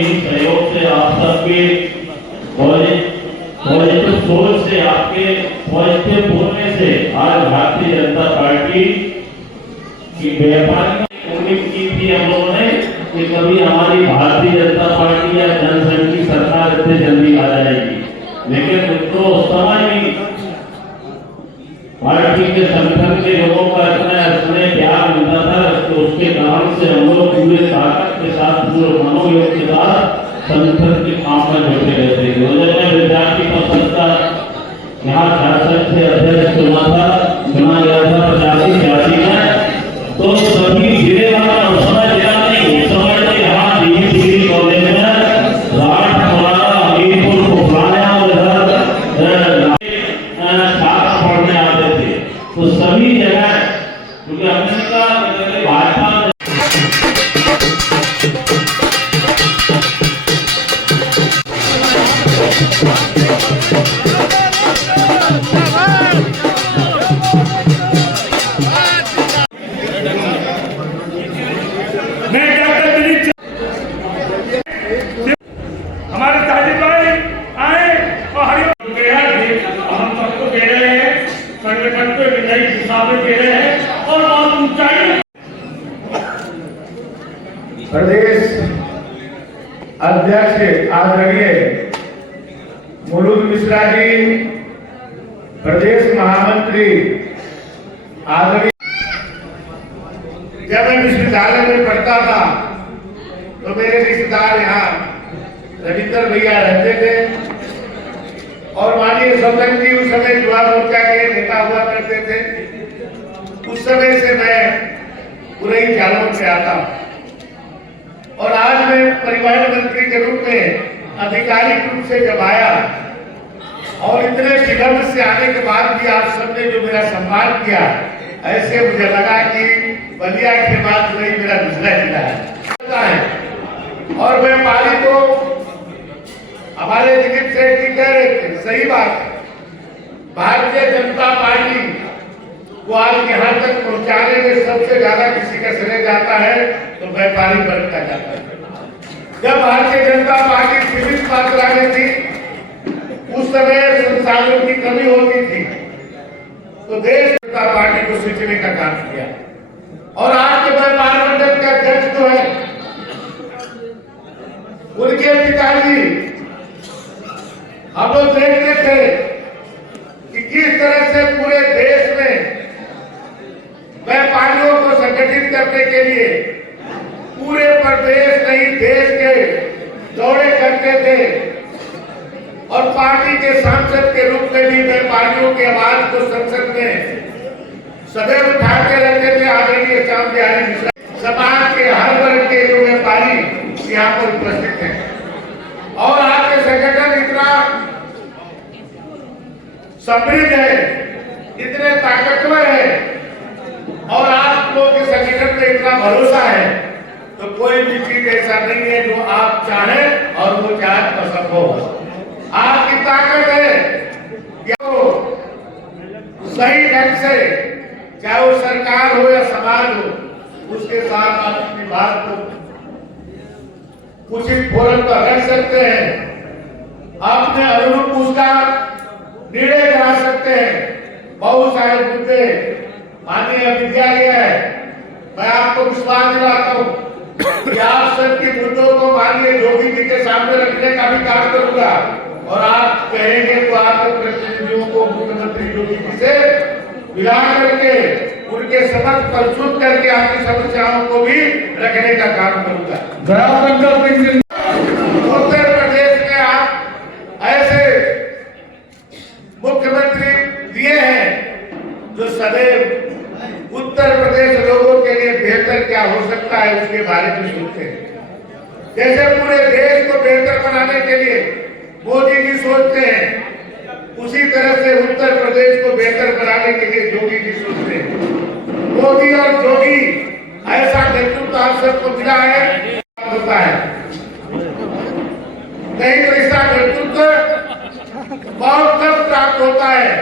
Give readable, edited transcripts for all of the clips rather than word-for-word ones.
ही सहयोग से, आप सबके पॉजिटिव सोच से, आपके पॉजिटिव बोलने से आज भारतीय जनता पार्टी की व्यापार उम्मीद की थी हम लोगों ने कि कभी हमारी भारतीय जनता पार्टी या जनसंघ की सरकार इतने जल्दी आ जाएगी, लेकिन मित्रों उस समय भी पार्टी के संगठन के लोगों का इतना प्यार मिलता था कि उसके कारण से हम लोग पूरे ताकत के साथ, पूरे मनोयोग के साथ संगठन के काम में जुटे रहते थे। मैं विद्यार्थी परिषद का यहाँ झारखंड से अध्यक्ष चुना गया था 85-86 में, तो सभी जिले वाला उस समय जिला नहीं, उस समय के यहाँ डिग्री कॉलेज में राठ, मोरारा, हमीरपुर, कुफराया और इधर छात्र पढ़ने आते थे। तो सभी जगह क्योंकि हमने कहा भाजपा हमारे साजिद भाई आए और हम सबको दे रहे हैं, संगठन को नई दिशा में दे रहे हैं और बहुत ऊंचाई। प्रदेश अध्यक्ष आदरणीय मुलुक मिश्रा जी, प्रदेश महामंत्री आदरणीय, जब मैं विश्वविद्यालय में पढ़ता था तो मेरे रिश्तेदार यहाँ रविंद्र भैया रहते थे और माननीय सौगन जी उस समय युवा मोर्चा के नेता हुआ करते थे। उस समय से मैं पूरे ही जालौन से आता हूँ और आज मैं परिवहन मंत्री के रूप में आधिकारिक रूप से जब आया और इतने विलंब से आने के बाद भी आप सबने जो मेरा सम्मान किया, ऐसे मुझे लगा कि बलिया के बाद वही मेरा दूसरा जिला है। और मैं पाली को हमारे दिलीप सेठ जी कह रहे थे, सही बात है, भारतीय जनता पार्टी को आज यहाँ तक पहुंचाने में सबसे ज्यादा किसी का श्रेय जाता है तो व्यापारी वर्ग का जाता है। जब भारतीय जनता पार्टी सीमित मात्रा में थी, उस समय संसाधनों की कमी होती थी, तो देश जनता पार्टी को सींचने का काम किया। और आज के व्यापार मंडल का अध्यक्ष जो है, उनके पिताजी हम लोग देखते थे कि किस तरह से पूरे देश में व्यापारियों को संगठित करने के लिए पूरे प्रदेश नहीं देश के दौरे करते थे और पार्टी के सांसद के रूप में भी व्यापारियों की आवाज को संसद में सदैव उठाते रहते थे। आदरणीय चांद बिहारी मिश्रा, समाज के हर वर्ग के जो व्यापारी यहाँ पर उपस्थित हैं और आपके संगठन इतना समृद्ध है, इतने ताकतवर है और आप लोगों के संगठन में इतना भरोसा है, तो कोई भी चीज ऐसा नहीं है जो आप चाहें और वो चाहे असंभव हो। आपकी ताकत है कि वो सही ढंग से, चाहे वो सरकार हो या समाज हो, उसके साथ आप अपनी बात को उचित फोरम पर रख सकते हैं, अपने अनुरूप उसका निर्णय करा सकते हैं। बहुत सारे मुद्दे माननीय विद्यालय है, मैं आपको विश्वास दिलाता हूँ कि आप सबके मुद्दों को माननीय योगी जी के सामने रखने का भी काम करूंगा और आप कहेंगे तो आपके प्रतिनिधियों को मुख्यमंत्री योगी जी से मिला करके उनके समक्ष प्रस्तुत करके आपकी समस्याओं को भी रखने का काम करूंगा। उत्तर प्रदेश में आप ऐसे मुख्यमंत्री दिए हैं जो सदैव उत्तर प्रदेश लोगों के लिए बेहतर क्या हो सकता है उसके बारे में सोचते हैं। जैसे पूरे देश को बेहतर बनाने के लिए मोदी जी सोचते हैं, उसी तरह से उत्तर प्रदेश को बेहतर बनाने के लिए योगी जी सोचते हैं। मोदी और योगी ऐसा नेतृत्व आप सबको मिला है, होता है नहीं तो इसका नेतृत्व बहुत कम प्राप्त होता है।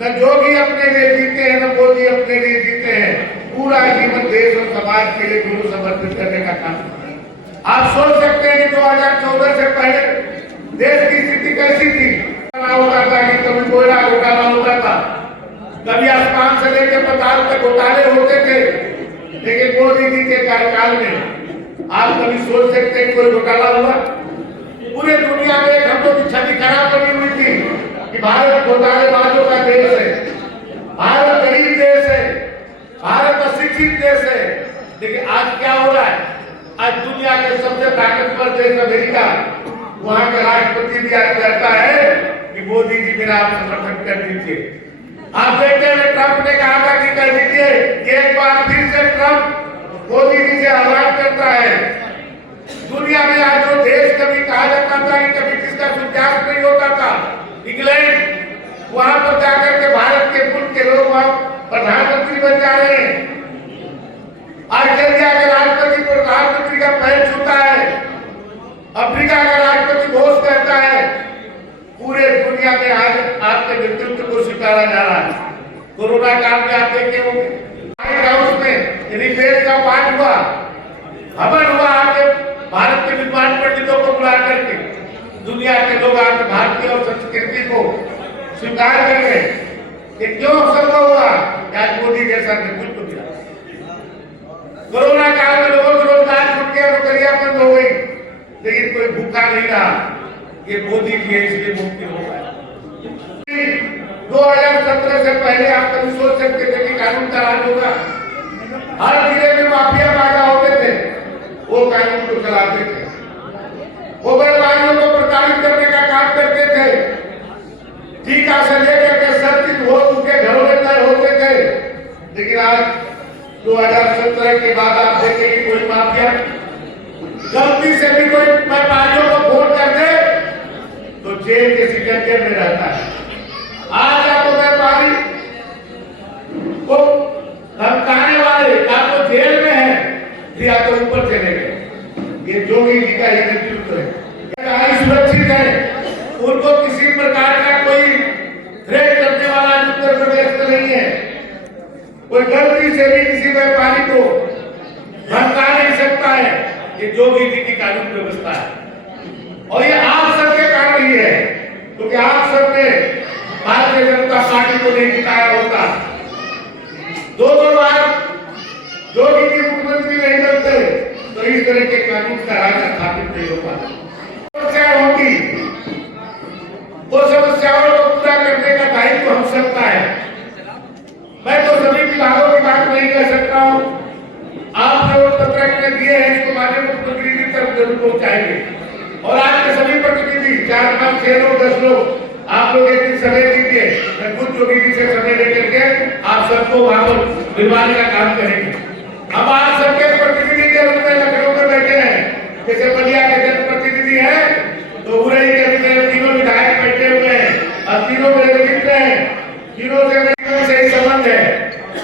न योगी अपने लिए जीते हैं, न मोदी अपने लिए जीते हैं, पूरा जीवन देश और समाज के लिए गुरु समर्पित करने का काम। आप सोच सकते हैं कि 2014 से पहले देश की स्थिति कैसी थी। होता था कि कभी कोयला घोटाला होता था, कभी आसमान से लेकर पाताल तक घोटाले होते थे, लेकिन मोदी जी के कार्यकाल में आप कभी सोच सकते हैं कोई घोटाला हुआ? पूरे दुनिया में हम लोग की छवि खराब बनी हुई थी कि भारत घोटालेबाजों का देश है, भारत गरीब देश है, भारत अशिक्षित देश है। लेकिन आज क्या हो रहा है? आज दुनिया के सबसे ताकतवर देश अमेरिका, वहां का राष्ट्रपति भी आज कहता है कि मोदी जी मेरा आप समर्थन कर दीजिए। आप देखते हैं ट्रंप ने कहा था कि कह दीजिए, एक बार फिर से ट्रंप मोदी जी से आह्वान करता है। दुनिया में आज जो देश कभी कहा जाता था कि कभी किसका सूर्यास्त नहीं होता था, इंग्लैंड, वहां पर जाकर के भारत के मुल्क के लोग वहां प्रधानमंत्री बन जा रहे हैं। ऑस्ट्रेलिया के राष्ट्रपति प्रधानमंत्री का पैर छूता है, अफ्रीका का राष्ट्रपति घोष करता है। पूरे दुनिया में आज आपके नेतृत्व को स्वीकारा जा रहा है। कोरोना काल में आप देखे होंगे, व्हाइट हाउस में रिपेयर का पाठ हुआ, हवन हुआ, आपके भारत के विद्वान पंडितों को बुला करके दुनिया के लोग आपके भारतीय और संस्कृति को स्वीकार कर गए। ये क्यों संभव हुआ? आज मोदी जैसा नेतृत्व दिया। कोरोना काल में लोगों को रोजगार छूट गया, नौकरियां बंद हो गई, लेकिन कोई भूखा नहीं रहा। ये मोदी जी है, इसलिए मुक्ति हो गया। 2017 से पहले आप कभी सोच सकते थे कि कानून का राज होगा? हर जिले में माफिया पैदा होते थे, वो कानून को चलाते थे, वो व्यापारियों को प्रताड़ित करने का काम करते थे, टीका से लेकर के सब चीज हो उनके घरों में तय होते थे। लेकिन आज 2017 के बाद आप देखें कि कोई माफिया गलती से भी कोई व्यापारियों को वोट कर दे तो जेल के सिकंजे में रहता है। आज आपको व्यापारी को धमकाने वाले या तो जेल में है या तो ऊपर चले गए। ये जोगी जी का नेतृत्व है, सुरक्षित है, उनको किसी प्रकार का कोई थ्रेट करने वाला उत्तर प्रदेश में नहीं है। कोई गलती से भी किसी व्यापारी को धमका नहीं सकता है। ये जोगी जी की कानून व्यवस्था है और ये आप सबके कारण ही है, क्योंकि आप सबने भारतीय जनता पार्टी को नहीं जिताया होता। दो बार जोगी जी मुख्यमंत्री नहीं बनते तो इस तरह के कानून का राज स्थापित नहीं हो पाता। समस्या होगी, वो समस्याओं को पूरा करने का दायित्व हम सबका है। मैं तो सभी विभागों की बात नहीं कर सकता हूँ। आप जो पत्र दिए हैं इसको माननीय मुख्यमंत्री जी तक जरूर पहुंचाएंगे और आपके सभी प्रतिनिधि 4, 5, 6 लोग 10 लोग आप लोग एक दिन समय दीजिए, मैं खुद जोगी जी से समय लेकर के आप सबको वहां पर मिलवाने का काम करेंगे। हम आप सबके प्रतिनिधि के रूप में लखनऊ में बैठे हैं, जैसे बलिया के जनप्रतिनिधि है तो उरई के तीनों विधायक बैठे हुए हैं और तीनों मेरे मित्र हैं, तीनों से मेरे सही संबंध है,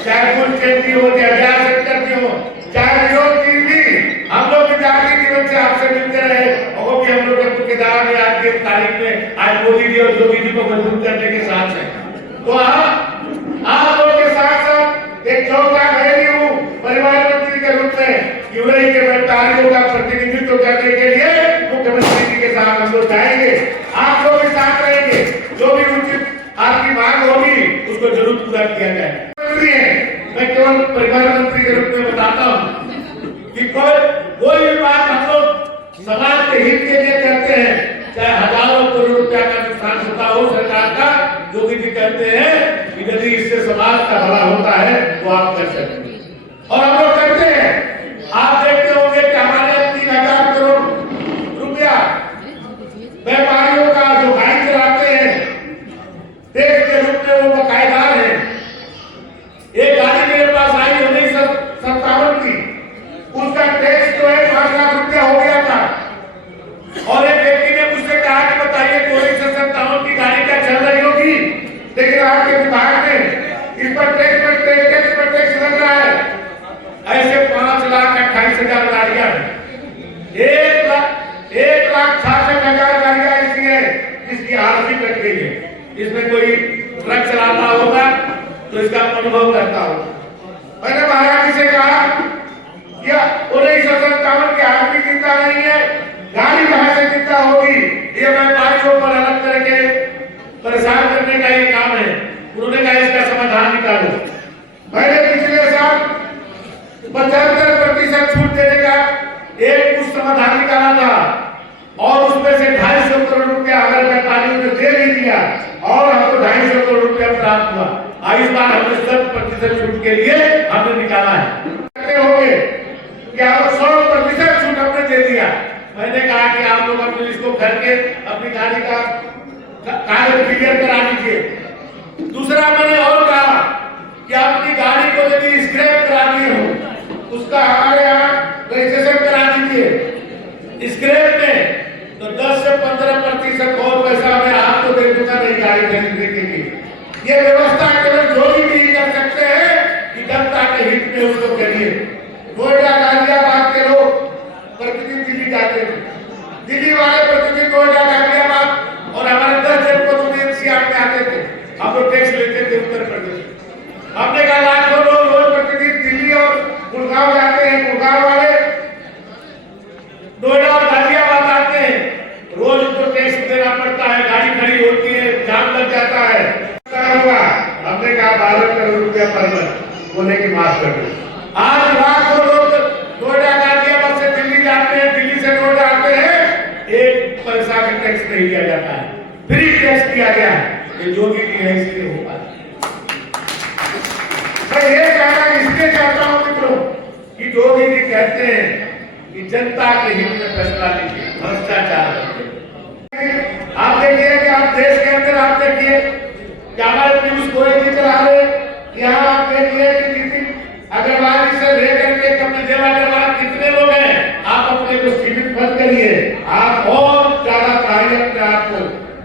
चाहे कुछ चेंजी हो, चाहे ब्याह शंकर हो, चाहे विरोध जी भी, हम लोग विद्यार्थी जीवन से आपसे मिलते रहे और वो भी हम लोग के केदार में आज की तारीख में आज मोदी जी और जोगी जी को मजबूत करने के साथ है। तो आप लोगों के साथ साथ एक चौथा मैं भी हूँ परिवार मंत्री के रूप में युवराई के व्यापारियों का प्रतिनिधित्व करने के लिए मुख्यमंत्री जी के साथ हम लोग जाएंगे, आप लोग के साथ रहेंगे। जो भी उचित आपकी मांग होगी उसको जरूर पूरा किया जाए। मैं केवल परिवार मंत्री के रूप में बताता हूँ कि कोई भी बात हम लोग समाज के हित के लिए कहते हैं, चाहे हजारों करोड़ रुपया का नुकसान होता हो सरकार का, जोगी जी कहते हैं कि यदि इससे समाज का भला होता है तो आप कर सकते हैं और हम लोग करते हैं। आप देखते होंगे कि हमारे 3000 करोड़ रुपया व्यापारियों का जो गाड़ी चलाते हैं देश के रूप में वो बकायेदार है। एक गाड़ी मेरे पास आई 1957 की, उसका टैक्स जो है 5 लाख रुपया हो गया था और एक व्यक्ति ने मुझसे कहा कि बताइए 1957 की गाड़ी क्या चल रही होगी, लेकिन आपके विभाग में इस पर टैक्स लग रहा है। ऐसे 5,28,000 गाड़ियां हैं, 1,66,000 गाड़ियां ऐसी है जिसकी आरसी कट गई है। इसमें कोई ट्रक चलाता होगा तो इसका अनुभव करता होगा। मैंने महाराज जी से कहा या 1957 के आदमी जिंदा नहीं है, गाड़ी कहां से जिंदा होगी? ये व्यापारियों पर अलग तरह के परेशान करने का ये काम है। उन्होंने कहा इसका समाधान निकालो। मैंने पिछले साल 75% छूट देने का एक कुछ समाधान निकाला था और उसमें से 250 करोड़ रुपया अगर व्यापारियों ने दे भी दिया और हमको 250 करोड़ रुपया प्राप्त हुआ। इस बार हमने 100% छूट के लिए हमने निकाला है। हो गए कि आप 100% छूट हमने दे दिया। मैंने कहा कि आप लोग अपने इसको करके अपनी गाड़ी का कागज क्लियर करा लीजिए। दूसरा मैंने और कहा कि अपनी गाड़ी को यदि स्क्रैप करानी हो उसका हमारे यहाँ रजिस्ट्रेशन करा दीजिए। स्क्रैप में तो 10 से 15% और पैसा मैं आपको दे दूंगा नहीं गाड़ी खरीदने के लिए। ये व्यवस्था केवल जोगी भी कर सकते हैं कि जनता के हित में उसको करिए। नोएडा गाजियाबाद के लोग प्रतिदिन दिल्ली जाते थे, दिल्ली वाले प्रतिदिन नोएडा गाजियाबाद और हमारे 10 जनपदों में एनसीआर में आते थे। हम लोग टैक्स लेते थे उत्तर प्रदेश। हमने कहा लाखों लोग रोज प्रतिदिन दिल्ली और गुड़गांव जाते हैं, गुड़गांव वाले नोएडा और गाजियाबाद आते हैं, रोज उनको टैक्स देना पड़ता है, गाड़ी खड़ी होती है, जाम लग जाता है। हमने कहा 12 करोड़ रुपया पर बोले की माफ कर दो। आज लाखों लोग नोएडा गाजियाबाद से दिल्ली जाते हैं, दिल्ली से नोएडा आते हैं, एक पैसा का टैक्स नहीं दिया जाता है, फ्री टैक्स दिया गया है। ये जोगी की है इसलिए हो पाता। मैं ये कहना इसलिए चाहता हूँ मित्रों कि जोगी जी कहते हैं कि जनता के हित में फैसला लीजिए, भ्रष्टाचार आप देखिए कि आप देश के अंदर आप देखिए कि हमारे पीयूष गोयल जी चला रहे, यहाँ आप देखिए कि नितिन अग्रवाल से लेकर के कपिल देव अग्रवाल कितने लोग हैं। आप अपने को सीमित मत करिए, आप और ज्यादा चाहिए अपने आप को।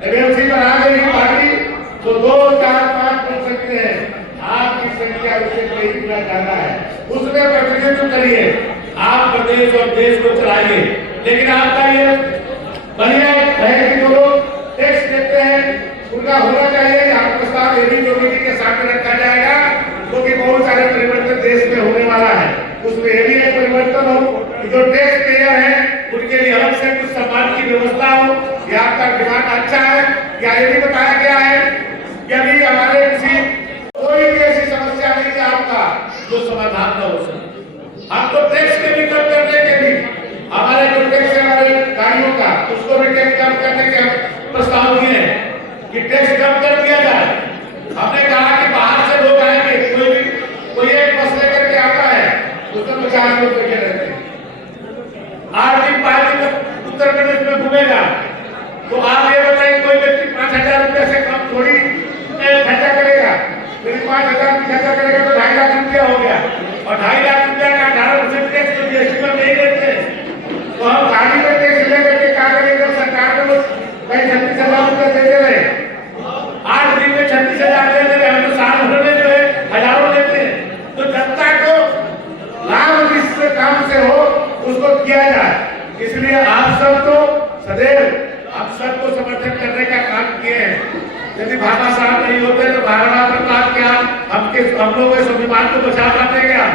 एमएलसी पर आ गई पार्टी तो 2, 4, 5 कर सकते हैं, आपकी संख्या उससे कई गुना ज्यादा है, उसमें प्रतिनिधित्व करिए, आप प्रदेश और देश को चलाइए। लेकिन आपका ये बढ़िया है कि जो लोग टैक्स देते हैं उनका होना चाहिए। यहाँ प्रस्ताव एबी जोगी जी के सामने रखा जाएगा क्योंकि बहुत सारे परिवर्तन देश में होने वाला है, उसमें ये भी एक परिवर्तन हो जो टैक्स पेयर है उनके लिए अलग से कुछ सम्मान की व्यवस्था हो। ये आपका दिमाग अच्छा है। क्या ये भी बताया गया है कि अभी हमारे किसी कोई भी ऐसी समस्या नहीं है आपका जो समाधान न हो सके। आपको टैक्स के भी कम करने के लिए हमारे जो टैक्स है हमारे गाड़ियों का उसको भी टैक्स कम करने के प्रस्ताव दिए हैं कि टैक्स कम कर दिया जाए। हमने कहा कि बाहर से लोग आएंगे, कोई एक बस लेकर के आता है उसमें 50 लोग बैठे रहते हैं, 8 दिन 5 दिन उत्तर प्रदेश में घूमेगा तो आप ये बताइए कोई व्यक्ति 5000 रुपए से कम थोड़ी खर्चा करेगा। फिर 5000 की खर्चा करेगा तो 2.5 लाख रुपया हो गया और 2.5 लाख रुपया का 18% टैक्स तो जीएसटी में नहीं देते। तो हम गाड़ी में टैक्स लेकर के क्या करेंगे? सरकार को कहीं 36,000 रुपया दे दे रहे, 8 दिन में 36,000 दे दे रहे, हम तो साल भर में जो है हजारों देते हैं। तो जनता को लाभ जिस काम से हो उसको किया जाए। इसलिए आप सब तो सदैव आप सबको समर्थन करने का काम किए हैं। यदि भामा साहब नहीं होते तो महाराणा प्रताप क्या हम लोग स्वाभिमान को बचा पाते क्या?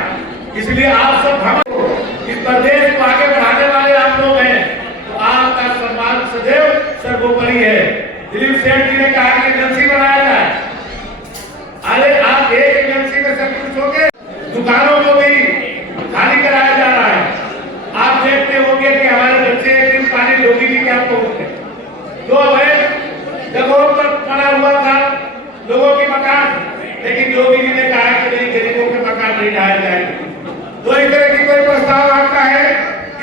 इसलिए आप सब इस प्रदेश को आगे बढ़ाने वाले आप लोग हैं तो आपका सम्मान सदैव सर्वोपरि है। दिलीप सेठ जी ने कहा कि एजेंसी बनाया जाए। अरे आप एक एजेंसी में सब कुछ होंगे, दुकानों को भी खाली कराया जा रहा है। आप देखते होंगे कि हमारे बच्चे एक दिन पानी जोगी जी क्या पहुंचते जो जगहों पर पड़ा हुआ था लोगों के मकान, लेकिन जोगी जी ने कहा कि नहीं, गरीबों के मकान नहीं ढाए जाएंगे। तो इस तरह की कोई प्रस्ताव आता है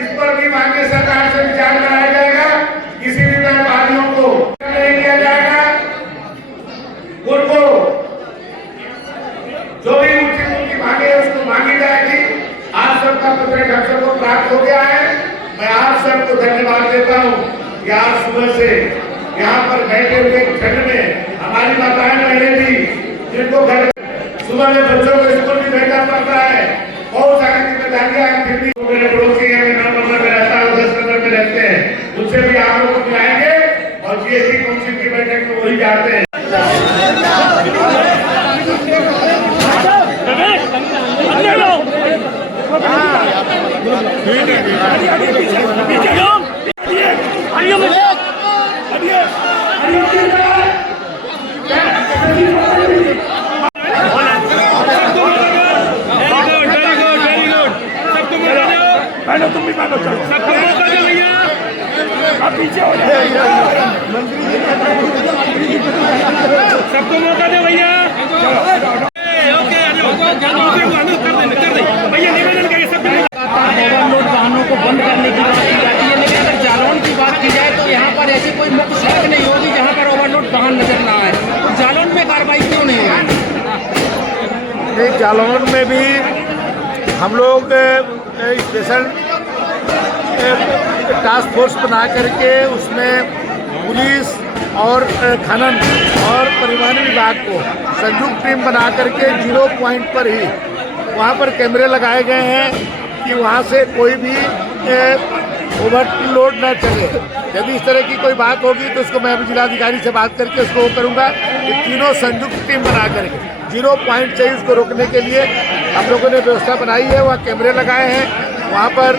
इस पर भी माननीय सरकार से विचार कराया जाएगा। किसी भी व्यापारियों को नहीं दिया जाएगा, उनको जो भी उनकी मांगे है उसको मांगी जाएगी। आप सबका पत्र हम सबको प्राप्त हो गया है। मैं आप सबको धन्यवाद देता हूँ कि आज सुबह से यहाँ पर बैठे हुए ठंड में हमारी माताएं बहनें भी जिनको घर सुबह में बच्चों को स्कूल भी भेजना पड़ता है, बहुत सारी जिम्मेदारियां हैं, फिर भी मेरे पड़ोसी हैं, 9 नंबर में रहता है, 10 नंबर में रहते हैं, उनसे भी आप लोग को बुलाएंगे और जीएसटी काउंसिल की बैठक में वही जाते हैं। सबको मौका दे भैया, आप पीछे हो जाए, सबको मौका दे भैया। ओके भैया निवेदन करिए सबको। ओवरलोड वाहनों को बंद करने की बात की जाती है, लेकिन अगर जालौन की बात की जाए तो यहाँ पर ऐसी कोई मुख्य सड़क नहीं होगी जहाँ पर ओवरलोड वाहन नजर ना आए। तो जालौन में कार्रवाई क्यों नहीं हो रही? जालौन में भी हम लोग स्पेशल टास्क फोर्स बना करके उसमें पुलिस और खनन और परिवहन विभाग को संयुक्त टीम बना करके 0 पॉइंट पर ही वहाँ पर कैमरे लगाए गए हैं कि वहाँ से कोई भी ओवरलोड न चले। यदि इस तरह की कोई बात होगी तो उसको मैं जिलाधिकारी से बात करके उसको वो करूँगा कि तीनों संयुक्त टीम बना करके 0 पॉइंट से उसको रोकने के लिए हम लोगों ने व्यवस्था बनाई है। वहाँ कैमरे लगाए हैं, वहाँ पर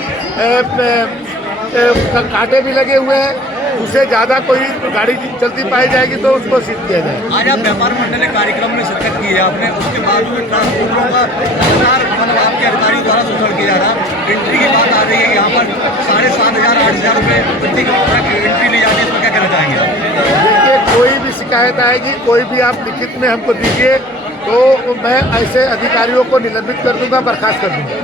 कांटे भी लगे हुए हैं। उससे ज़्यादा कोई गाड़ी चलती पाई जाएगी तो उसको सीज किया जाएगा। आज आप व्यापार मंडल कार्यक्रम में शिरकत की है आपने, उसके बाद में ट्रांसपोर्टरों का लगातार मतलब आपके अधिकारियों द्वारा शोषण किया जा रहा। एंट्री की बात आ रही है कि यहाँ पर 7,500-8,000 रुपये प्रति किलोमीटर की एंट्री ली जाती है, इसमें क्या कहना चाहेंगे? देखिए, कोई भी शिकायत आएगी, कोई भी आप लिखित में हमको दीजिए तो मैं ऐसे अधिकारियों को निलंबित कर दूंगा, बर्खास्त कर दूंगा।